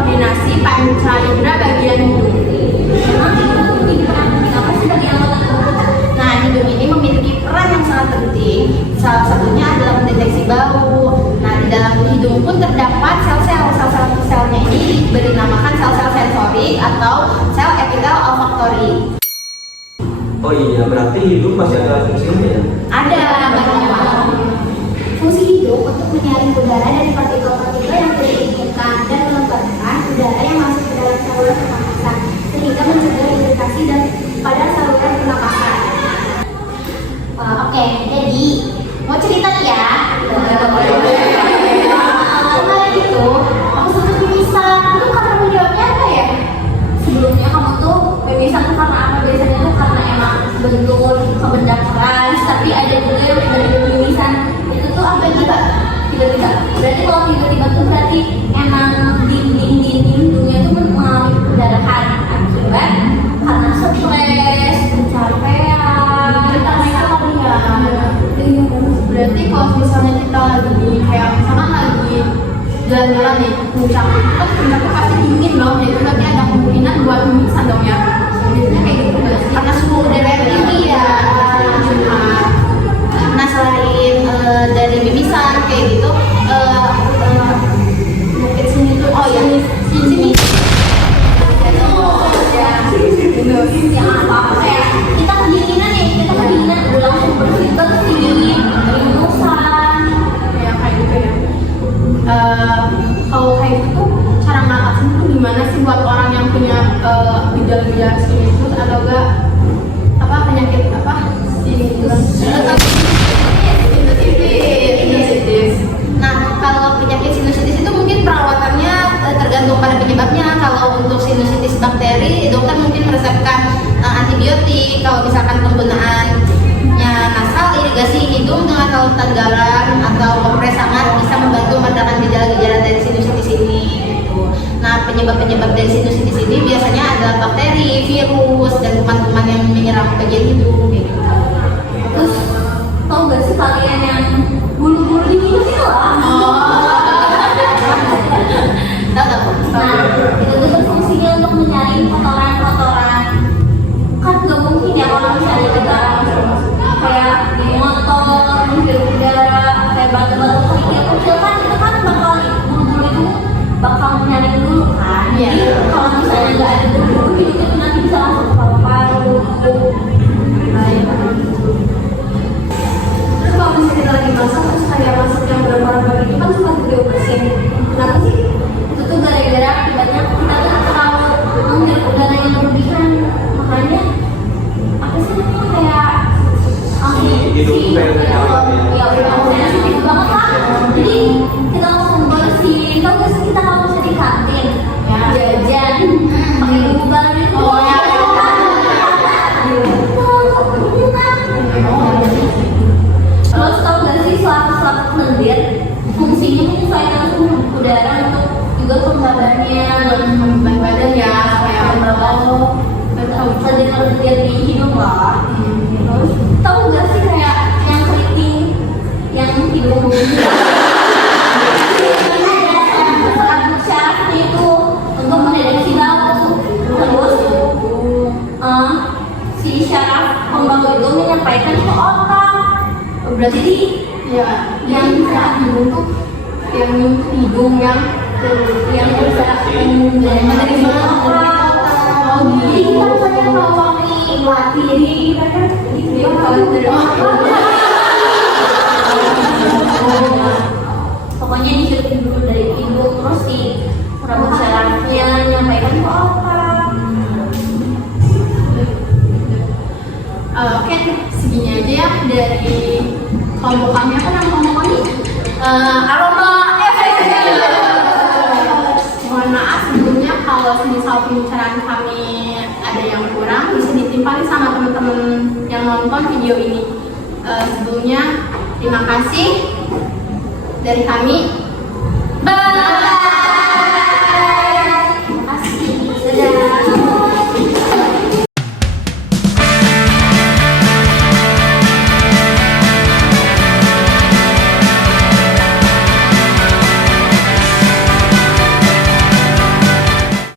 koordinasi panca indera bagian hidung. Memang hidung memiliki peran penting apa sih bagi anggota tubuh? Nah, hidung ini memiliki peran yang sangat penting. Salah satunya adalah mendeteksi bau. Nah, di dalam hidung pun terdapat sel-sel. Sel-sel selnya ini diberi namakan sel-sel sensorik atau sel epitel olfaktori. Oh iya, berarti hidung masih ada fungsinya ya? Ada banyak. Fungsi hidung untuk menyaring udara dari partikel-partikel yang tidak diinginkan dan melembabkan udara yang masuk ke dalam saluran pernapasan sehingga mencegah iritasi dan pada saluran pernapasan. Oke, jadi mau cerita nih ya. Kemarin itu aku sempat pingsan. Itu karena jawabnya apa ya? Sebelumnya kamu tuh pingsan tuh karena apa? Biasanya tuh karena emang bentur kebedak keras, tapi ada juga yang dari pingsan itu tuh apa juga? Tiba-tiba. Berarti kalau tiba-tiba tuh berarti emang dinding hidungnya tuh mengalami perdarahan akibat karena stres, kecapean, karena itu kali ya. Berarti kalau misalnya kita lagi kayak misalkan lagi jalan-jalan nih puncak, kan puncak tuh pasti dingin dong, jadi berarti ada kemungkinan buat pingsan dong ya. Biasanya kayak gitu nggak sih? Karena suhu udara yang tinggi ya. Nah, selain dari mimisan kayak gitu, mungkin sini tuh, oh ya sini. Yang apa-apa kayak kita kedinginan nih, kita kedinginan udah langsung bersih terus dingin, ingusan. Kayak gitu ya. Kalau kayak gitu cara ngatasin tuh gimana sih buat orang yang punya gejala-gejala sinusitis atau enggak apa penyakit apa sinusitis. Nah, kalau penyakit sinusitis itu mungkin perawatannya tergantung pada penyebabnya. Kalau untuk sinusitis bakteri, dokter mungkin meresepkan antibiotik. Kalau misalkan penggunaannya nasal, irigasi hidung dengan larutan garam atau kompres hangat bisa membantu meredakan gejala-gejala dari sinusitis ini. Gitu. Nah, penyebab-penyebab dari sinusitis ini biasanya adalah bakteri, virus, dan kuman-kuman yang menyerang bagian hidung. Gitu. Terus tau gak sih kalian yang bulu-bulu di hidung itu lah? Tahu. Nah, itu tuh berfungsinya untuk menyaring kotoran-kotoran. Kan gak mungkin ya kalau misalnya kita kayak di motor, menghirup udara, kayak batu-batu kecil kan itu kan bakal bulu-bulu itu bakal menyaring dulu kan. Iya. Jadi kalau misalnya nggak ada bulu-bulu hidung itu nanti bisa langsung ke paru-paru. Terus kalau misalnya kita lagi masak, terus kayak masak yang berwarna itu kan cuma bersin. Kenapa sih? Itu tuh gara-gara akibatnya kita tuh terlalu menghirup udara yang berlebihan, makanya apa sih namanya kayak Hidung kayak ya udah sensitif banget lah. Jadi kita langsung bersihin. Tau gak sih kita kalau misalnya di kantin jajan pakai gubal gitu. Oh ya. Terus tau gak sih selaput lendir fungsinya menyesuaikan suhu udara untuk juga kelembabannya dan Beban badan ya, kayak lendir di hidung lah. Terus tau gak sih kayak yang keriting yang hidung ada syaratnya itu untuk mendeteksi bau. Terus si syaraf pembau itu menyampaikan ke otak. Berarti ya yang saat hidung tuh yang hidung yang bisa menerima otak. Oh jadi gitu. kita misalnya kalau wangi melatih jadi kita kan Dia kalau dari otak. pokoknya disuruh dulu dari hidung terus di rambut syarafnya menyampaikan ke otak. Oke, segini aja ya dari kelompok kami. Apa nama kelompok kami? Aroma Mohon maaf sebelumnya kalau misal pembicaraan kami ada yang kurang, bisa ditimpali sama teman-teman yang nonton video ini. Sebelumnya terima kasih dari kami. Bye.